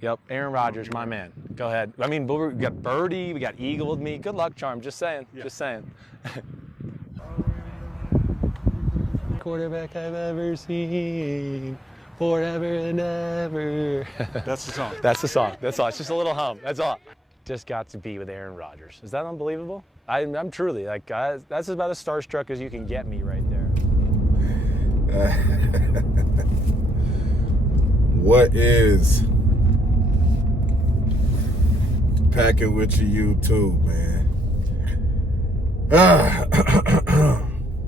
Yep, Aaron Rodgers, my man. Go ahead. I mean, we got Birdie, we got Eagle with me. Good luck, Charm. Just saying. Yeah. Just saying. Quarterback I've ever seen, forever and ever. That's the song. That's the song. That's all. It's just a little hum. That's all. Just got to be with Aaron Rodgers. Is that unbelievable? I'm truly like, that's about as starstruck as you can get me right there. What is packing with your YouTube, man?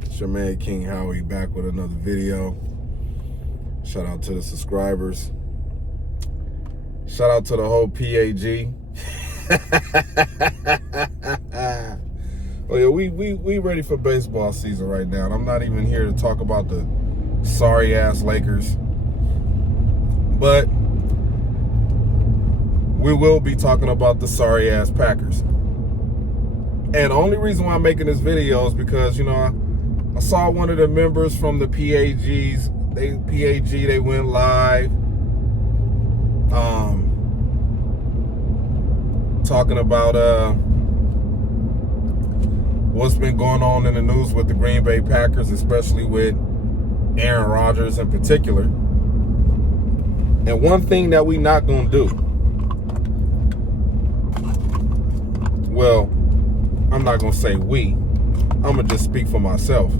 It's your man King Howie back with another video. Shout out to the subscribers. Shout out to the whole PAG. Oh yeah, we ready for baseball season right now. And I'm not even here to talk about the sorry ass Lakers. But we will be talking about the sorry ass Packers. And the only reason why I'm making this video is because, you know, I saw one of the members from the PAGs. They went live talking about what's been going on in the news with the Green Bay Packers, especially with Aaron Rodgers in particular. And one thing that we not gonna do, well, I'm not gonna say we, I'm gonna just speak for myself.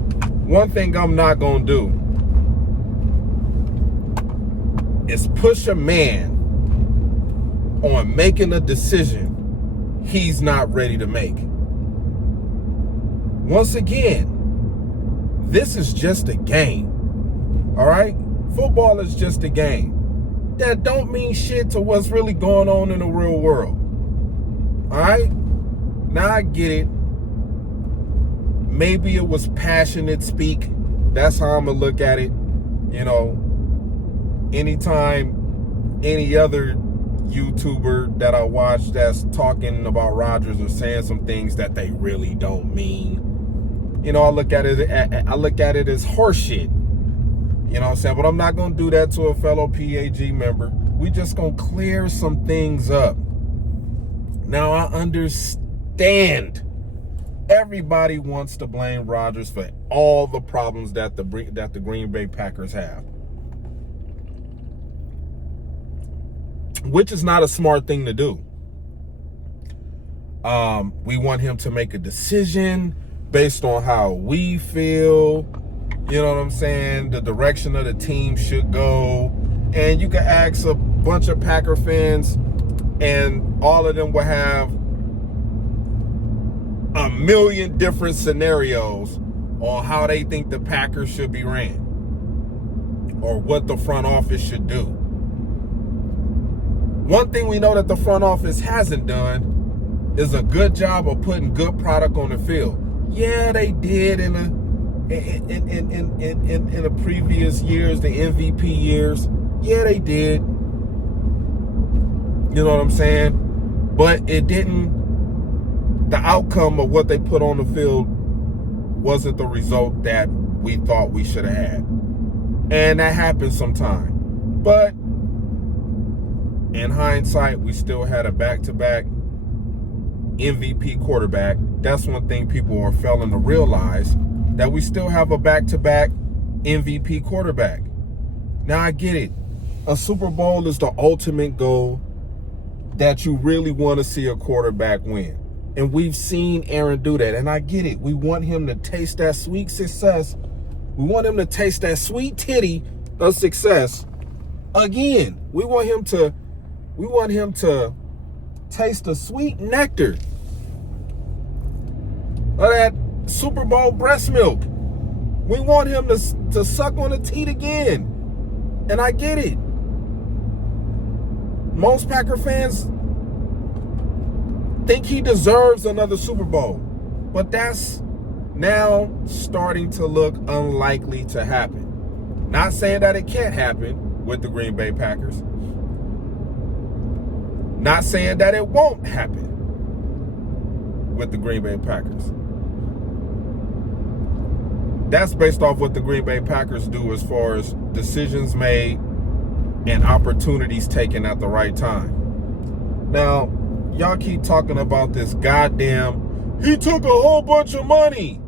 One thing I'm not gonna do is push a man on making a decision he's not ready to make. Once again, this is just a game, all right? Football is just a game. That don't mean shit to what's really going on in the real world, all right? Now I get it. Maybe it was passionate speak. That's how I'm gonna look at it. You know, anytime any other YouTuber that I watch that's talking about Rodgers or saying some things that they really don't mean, you know, I look at it as horseshit. You know what I'm saying? But I'm not going to do that to a fellow PAG member. We just going to clear some things up. Now, I understand everybody wants to blame Rodgers for all the problems that the Green Bay Packers have, which is not a smart thing to do. We want him to make a decision based on how we feel. You know what I'm saying? The direction of the team should go. And you can ask a bunch of Packer fans, and all of them will have a million different scenarios on how they think the Packers should be ran or what the front office should do. One thing we know that the front office hasn't done is a good job of putting good product on the field. Yeah, they did in the previous years, the MVP years. Yeah, they did. You know what I'm saying? But it didn't, the outcome of what they put on the field wasn't the result that we thought we should have had. And that happens sometime. But in hindsight, we still had a back-to-back MVP quarterback. That's one thing people are failing to realize, that we still have a back-to-back MVP quarterback. Now, I get it. A Super Bowl is the ultimate goal that you really want to see a quarterback win. And we've seen Aaron do that. And I get it. We want him to taste that sweet success. We want him to taste that sweet titty of success again. We want him to taste the sweet nectar of that Super Bowl breast milk. We want him to suck on the teat again. And I get it. Most Packer fans think he deserves another Super Bowl. But that's now starting to look unlikely to happen. Not saying that it can't happen with the Green Bay Packers. Not saying that it won't happen with the Green Bay Packers. That's based off what the Green Bay Packers do as far as decisions made and opportunities taken at the right time. Now, y'all keep talking about this goddamn, he took a whole bunch of money.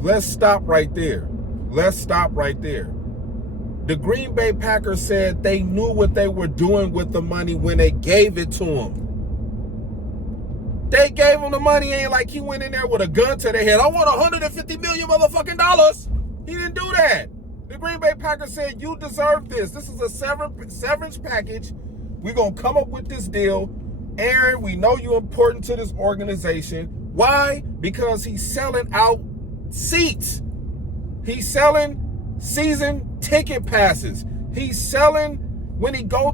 Let's stop right there. The Green Bay Packers said they knew what they were doing with the money when they gave it to him. They gave him the money. Ain't like he went in there with a gun to their head. I want $150 million motherfucking dollars. He didn't do that. The Green Bay Packers said, you deserve this. This is a severance package. We're going to come up with this deal. Aaron, we know you're important to this organization. Why? Because he's selling out seats. He's selling season ticket passes. He's selling when he go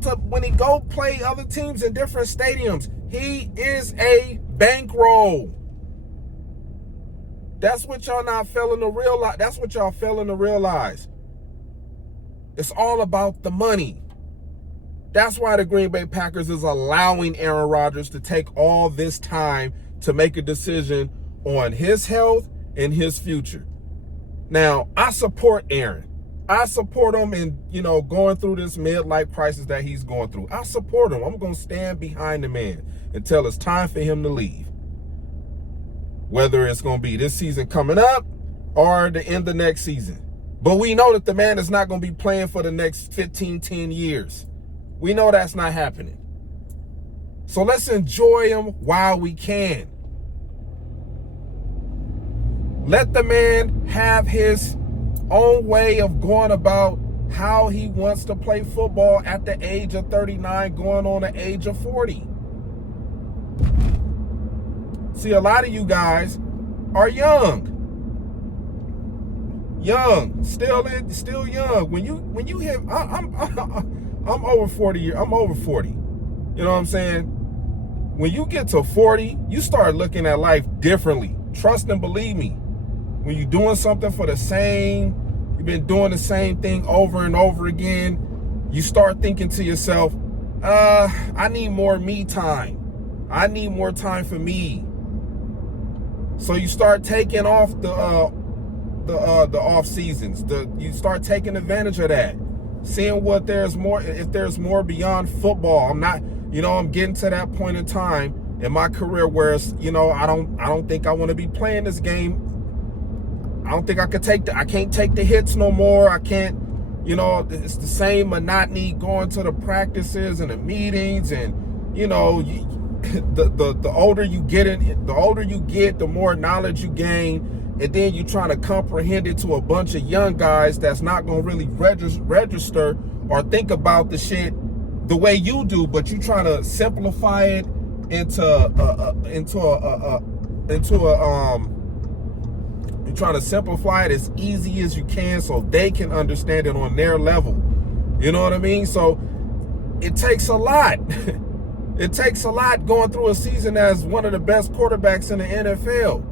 play other teams in different stadiums. He is a bankroll. That's what y'all not failing to realize. That's what y'all failing to realize. It's all about the money. That's why the Green Bay Packers is allowing Aaron Rodgers to take all this time to make a decision on his health and his future. Now, I support Aaron. I support him in, going through this midlife crisis that he's going through. I support him. I'm going to stand behind the man until it's time for him to leave. Whether it's going to be this season coming up or the end of next season. But we know that the man is not going to be playing for the next 10 years. We know that's not happening. So let's enjoy him while we can. Let the man have his own way of going about how he wants to play football at the age of 39, going on the age of 40. See, a lot of you guys are young. Still young. When you hit, I'm over 40. I'm over 40. You know what I'm saying? When you get to 40, you start looking at life differently. Trust and believe me. When you're doing something you've been doing the same thing over and over again, you start thinking to yourself, I need more me time. I need more time for me. So you start taking off the off seasons. You start taking advantage of that. Seeing if there's more beyond football. I'm getting to that point in time in my career where it's, I don't think I want to be playing this game. I don't think I can't take the hits no more. I can't, it's the same monotony going to the practices and the meetings, and the older you get, the more knowledge you gain, and then you're trying to comprehend it to a bunch of young guys that's not going to really register or think about the shit the way you do, but you're trying to simplify it you're trying to simplify it as easy as you can so they can understand it on their level. You know what I mean? So it takes a lot. It takes a lot going through a season as one of the best quarterbacks in the NFL.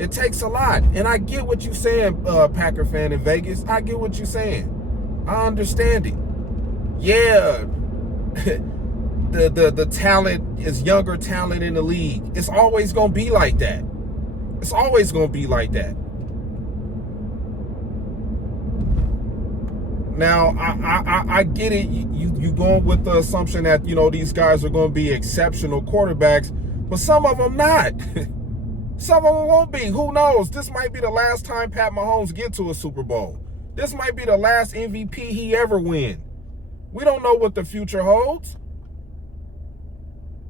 It takes a lot. And I get what you're saying, Packer fan in Vegas. I get what you're saying. I understand it. Yeah, the talent is younger talent in the league. It's always going to be like that. It's always going to be like that. Now, I get it. You going with the assumption that, these guys are going to be exceptional quarterbacks, but some of them not. Some of them won't be. Who knows? This might be the last time Pat Mahomes get to a Super Bowl. This might be the last MVP he ever win. We don't know what the future holds.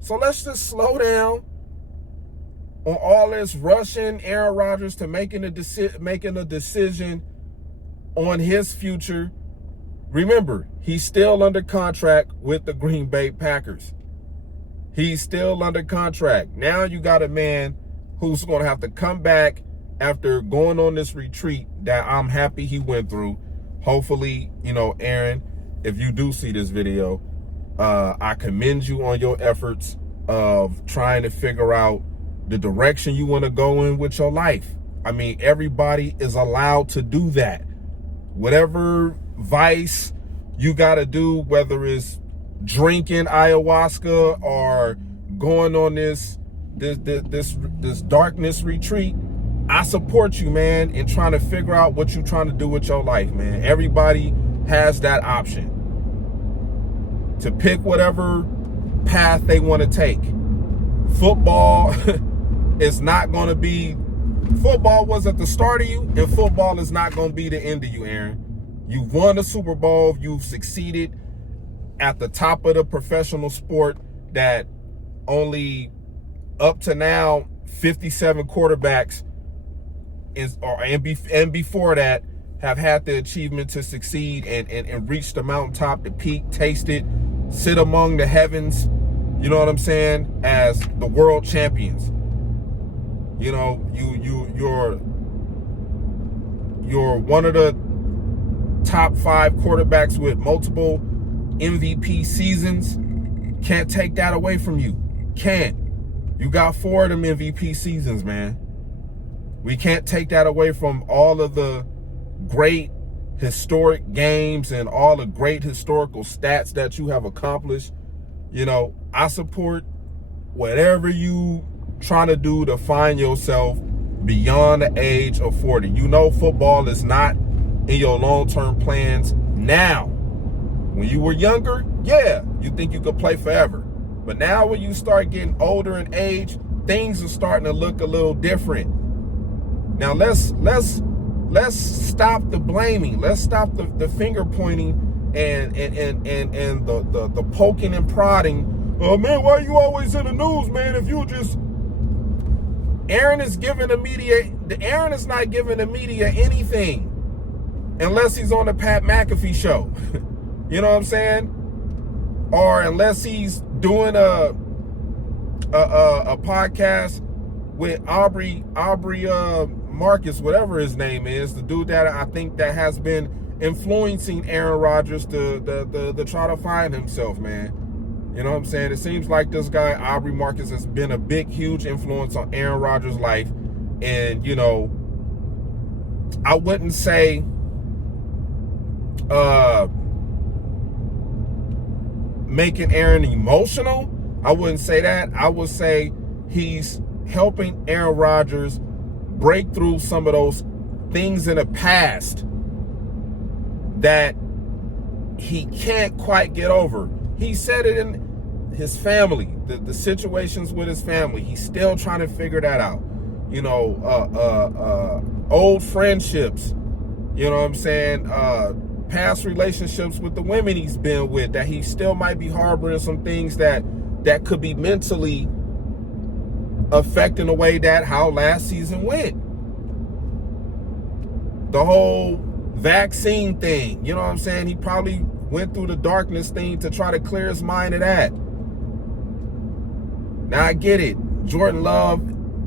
So let's just slow down on all this rushing Aaron Rodgers to making a decision on his future. Remember, he's still under contract with the Green Bay Packers. He's still under contract. Now you got a man who's going to have to come back after going on this retreat that I'm happy he went through. Hopefully, Aaron, if you do see this video, I commend you on your efforts of trying to figure out the direction you want to go in with your life. I mean, everybody is allowed to do that. Whatever vice you got to do, whether it's drinking ayahuasca or going on this darkness retreat, I support you, man, in trying to figure out what you're trying to do with your life, man. Everybody has that option to pick whatever path they want to take. Football is not going to be, football was at the start of you, and football is not going to be the end of you, Aaron. You've won the Super Bowl. You've succeeded at the top of the professional sport that only up to now 57 quarterbacks and before that have had the achievement to succeed and reach the mountaintop, the peak, taste it, sit among the heavens, you know what I'm saying, as the world champions. You know, you're one of the top 5 quarterbacks with multiple MVP seasons. Can't take that away from you. Can't. You got 4 of them MVP seasons, man. We can't take that away from all of the great historic games and all the great historical stats that you have accomplished. You know, I support whatever you trying to do to find yourself beyond the age of 40. You know, football is not in your long-term plans now. When you were younger, yeah, you think you could play forever. But now when you start getting older in age, things are starting to look a little different. Now let's stop the blaming. Let's stop the finger pointing and the poking and prodding. Oh man, why are you always in the news, man? If you just Aaron is not giving the media anything unless he's on the Pat McAfee show. You know what I'm saying? Or unless he's doing a podcast with Aubrey Marcus, whatever his name is, the dude that I think that has been influencing Aaron Rodgers to try to find himself, man. You know what I'm saying? It seems like this guy, Aubrey Marcus, has been a big, huge influence on Aaron Rodgers' life. And, you know, I wouldn't say making Aaron emotional. I wouldn't say that. I would say he's helping Aaron Rodgers break through some of those things in the past that he can't quite get over. He said it in his family, the situations with his family. He's still trying to figure that out. You know, old friendships, you know what I'm saying? Past relationships with the women he's been with, that he still might be harboring some things that could be mentally affecting the way that how last season went. The whole vaccine thing, you know what I'm saying? He probably went through the darkness thing to try to clear his mind of that. Now I get it. Jordan Love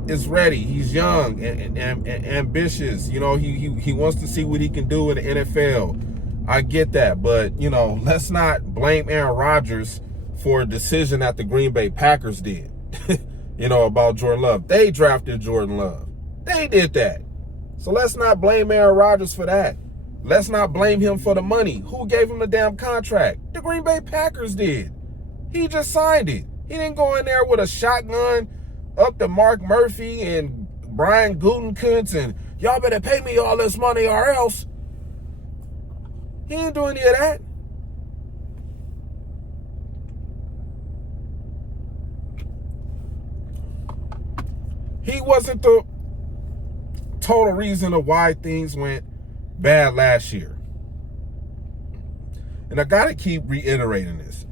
is ready. He's young and ambitious. You know, he wants to see what he can do in the NFL. I get that, but you know, let's not blame Aaron Rodgers for a decision that the Green Bay Packers did. You know, about Jordan Love. They drafted Jordan Love. They did that. So let's not blame Aaron Rodgers for that. Let's not blame him for the money. Who gave him the damn contract? The Green Bay Packers did. He just signed it. He didn't go in there with a shotgun up to Mark Murphy and Brian Gutekunst and y'all better pay me all this money or else. He didn't do any of that. He wasn't the total reason of why things went bad last year. And I got to keep reiterating this.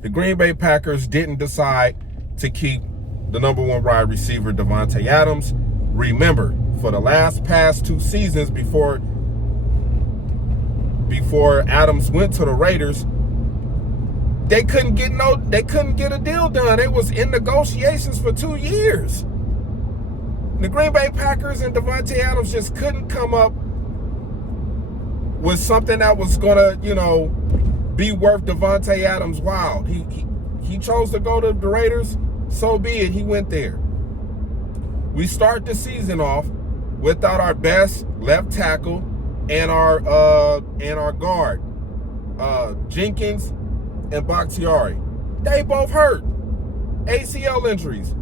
The Green Bay Packers didn't decide to keep the number 1 wide receiver, Davante Adams. Remember, for the past 2 seasons before Adams went to the Raiders, they couldn't get a deal done. It was in negotiations for 2 years. The Green Bay Packers and Davante Adams just couldn't come up with something that was gonna, you know, be worth Davante Adams' while. He chose to go to the Raiders, so be it. He went there. We start the season off without our best left tackle and our guard, Jenkins and Bakhtiari. They both hurt. ACL injuries.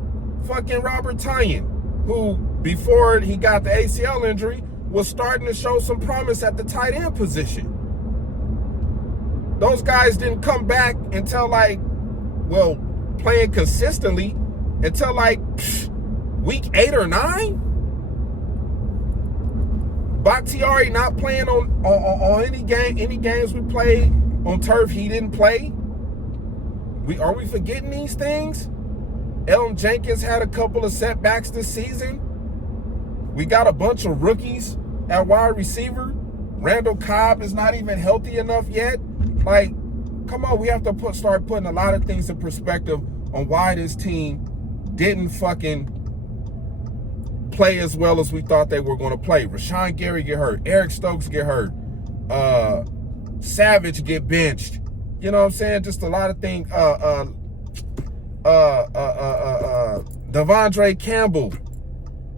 Fucking Robert Tonyan, who before he got the ACL injury, was starting to show some promise at the tight end position. Those guys didn't come back until playing consistently until week 8 or 9. Bakhtiari not playing on any games we played on turf. He didn't play. Are we forgetting these things? Elton Jenkins had a couple of setbacks this season. We got a bunch of rookies at wide receiver. Randall Cobb is not even healthy enough yet. Come on, we have to start putting a lot of things in perspective on why this team didn't fucking play as well as we thought they were going to play. Rashawn Gary get hurt. Eric Stokes get hurt. Savage get benched. You know what I'm saying? Just a lot of things. Devondre Campbell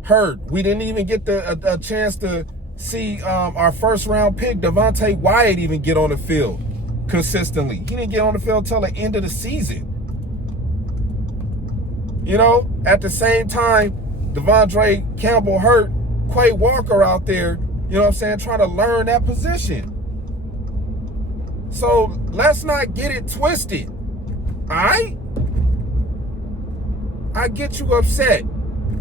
hurt. We didn't even get a chance to see our first round pick, Devontae Wyatt, even get on the field consistently. He didn't get on the field till the end of the season. You know, at the same time, Devondre Campbell hurt, Quay Walker out there, you know what I'm saying, trying to learn that position. So let's not get it twisted. All right? I get you upset.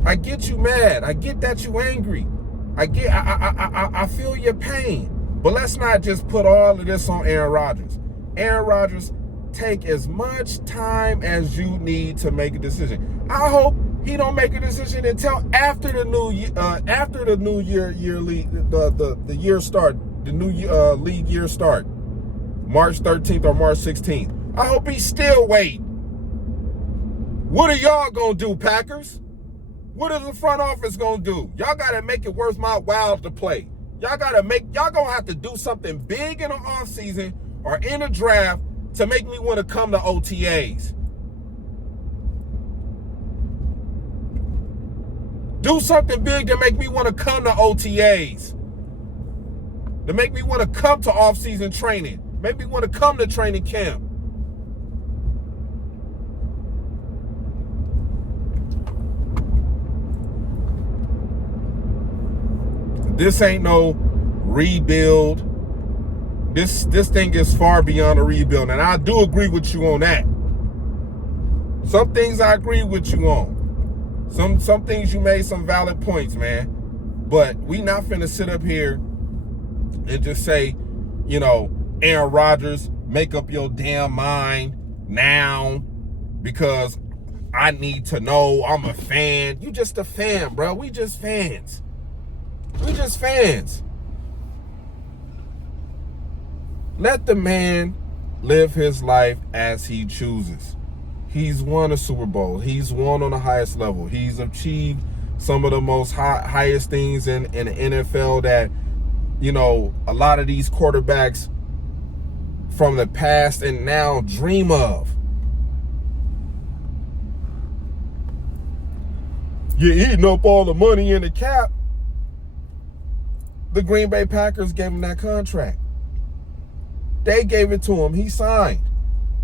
I get you mad. I get that you angry. I feel your pain. But let's not just put all of this on Aaron Rodgers. Aaron Rodgers, take as much time as you need to make a decision. I hope he don't make a decision until after the new year, the year start, the new league year start, March 13th or March 16th. I hope he's still waiting. What are y'all gonna do, Packers? What is the front office gonna do? Y'all gotta make it worth my while to play. Y'all gonna have to do something big in the offseason or in the draft to make me want to come to OTAs. Do something big to make me want to come to OTAs. To make me want to come to off-season training. Make me want to come to training camp. This ain't no rebuild. This thing is far beyond a rebuild. And I do agree with you on that. Some things I agree with you on. Some things you made some valid points, man. But we not finna sit up here and just say, you know, Aaron Rodgers, make up your damn mind now because I need to know. I'm a fan. You just a fan, bro. We just fans. We just fans. Let the man live his life as he chooses. He's won a Super Bowl. He's won on the highest level. He's achieved some of the most highest things in the NFL that, you know, a lot of these quarterbacks from the past and now dream of. You're eating up all the money in the cap. The Green Bay Packers gave him that contract. They gave it to him. He signed.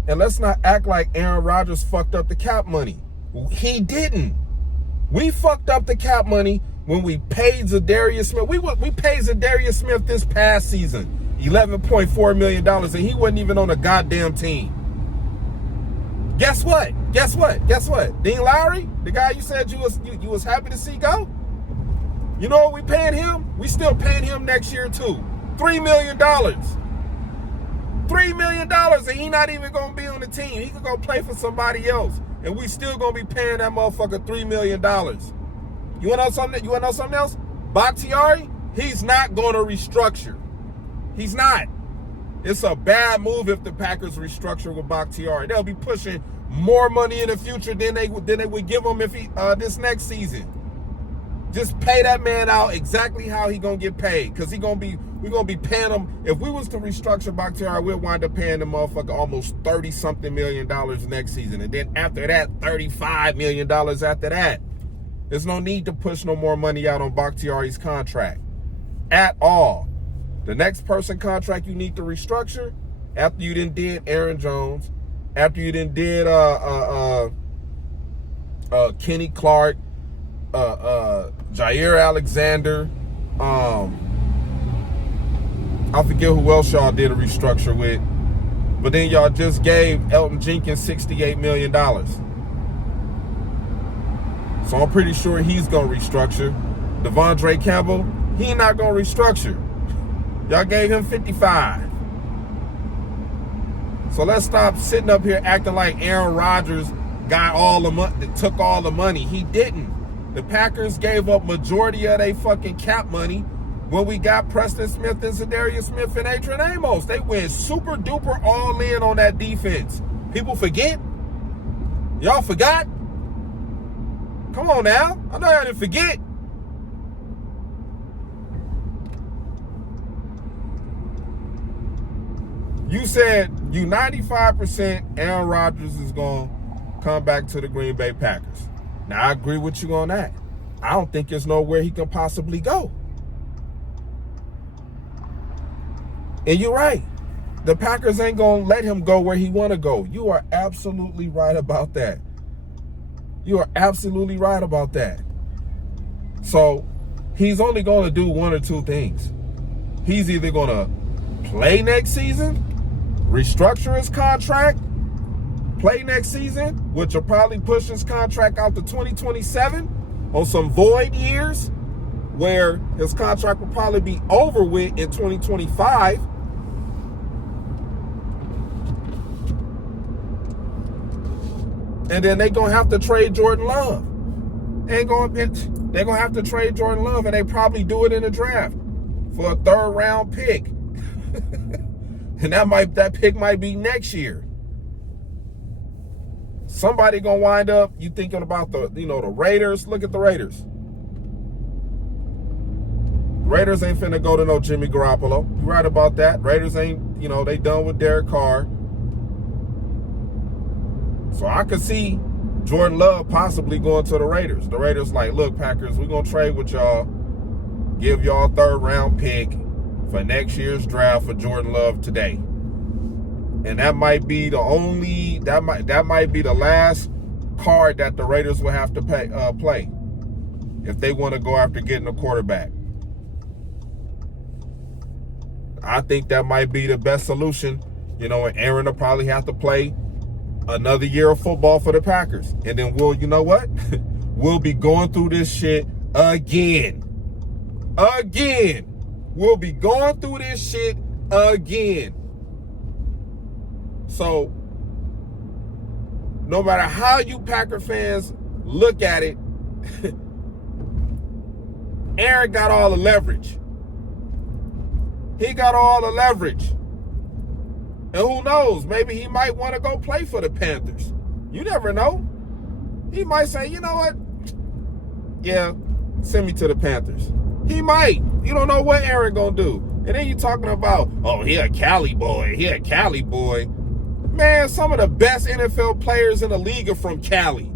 And let's not act like Aaron Rodgers fucked up the cap money. He didn't. We fucked up the cap money when we paid Zadarius Smith. We paid Zadarius Smith this past season $11.4 million, and he wasn't even on a goddamn team. Guess what? Dean Lowry, the guy you said you was happy to see go, you know what we paying him? We still paying him next year too. $3 million. $3 million, and he not even gonna be on the team. He could go play for somebody else, and we still gonna be paying that motherfucker $3 million. You wanna know something? Else? Bakhtiari, he's not gonna restructure. He's not. It's a bad move if the Packers restructure with Bakhtiari. They'll be pushing more money in the future than they would give him if he this next season. Just pay that man out exactly how he gonna get paid, because we're gonna be paying him. If we was to restructure Bakhtiari, we'll wind up paying the motherfucker almost $30-something million next season, and then after that, $35 million after that. There's no need to push no more money out on Bakhtiari's contract at all. The next person contract you need to restructure, after you done did Aaron Jones, after you done did Kenny Clark, Jair Alexander. I forget who else y'all did a restructure with. But then y'all just gave Elton Jenkins $68 million. So I'm pretty sure he's going to restructure. Devondre Campbell, he not going to restructure. Y'all gave him 55. So let's stop sitting up here acting like Aaron Rodgers got all the money, took all the money. He didn't. The Packers gave up majority of their fucking cap money when we got Preston Smith and Zadarius Smith and Adrian Amos. They went super duper all in on that defense. People forget? Y'all forgot? Come on now. I know y'all didn't forget. You said you 95% Aaron Rodgers is going to come back to the Green Bay Packers. Now, I agree with you on that. I don't think there's nowhere he can possibly go. And you're right. The Packers ain't going to let him go where he want to go. You are absolutely right about that. You are absolutely right about that. So, he's only going to do one or two things. He's either going to play next season, restructure his contract, play next season, which will probably push his contract out to 2027 on some void years where his contract will probably be over with in 2025. And then they're going to have to trade Jordan Love. They're going to have to trade Jordan Love, and they probably do it in the draft for a third-round pick. And that pick might be next year. Somebody gonna wind up, you thinking about the Raiders. Look at the Raiders. Raiders ain't finna go to no Jimmy Garoppolo. You right about that. Raiders ain't, they done with Derek Carr. So I could see Jordan Love possibly going to the Raiders. The Raiders like, look, Packers, we're gonna trade with y'all, give y'all a third-round pick for next year's draft for Jordan Love today. And that might be that might be the last card that the Raiders will have to play if they want to go after getting a quarterback. I think that might be the best solution. And Aaron will probably have to play another year of football for the Packers. And then we'll be going through this shit again. We'll be going through this shit again. So, no matter how you Packer fans look at it, Aaron got all the leverage. He got all the leverage. And who knows, maybe he might want to go play for the Panthers. You never know. He might say, you know what? Yeah, send me to the Panthers. He might. You don't know what Aaron gonna do. And then you're talking about, oh, he a Cali boy. Man, some of the best NFL players in the league are from Cali.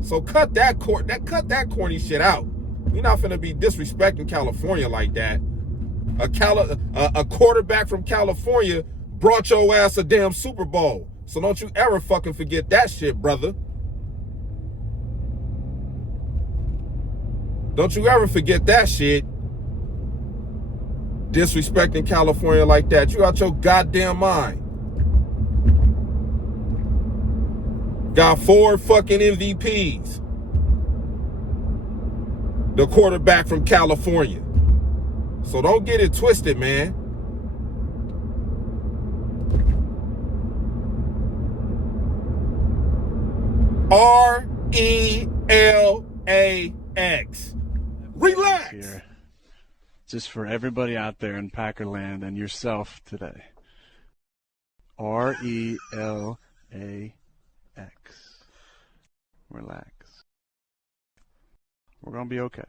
So cut that corny shit out. You're not finna be disrespecting California like that. A quarterback from California brought your ass a damn Super Bowl. So don't you ever fucking forget that shit, brother. Don't you ever forget that shit. Disrespecting California like that. You out your goddamn mind. Got 4 fucking MVPs. The quarterback from California. So don't get it twisted, man. RELAX. Relax. Here. Just for everybody out there in Packerland and yourself today. RELAX. Relax. We're going to be okay.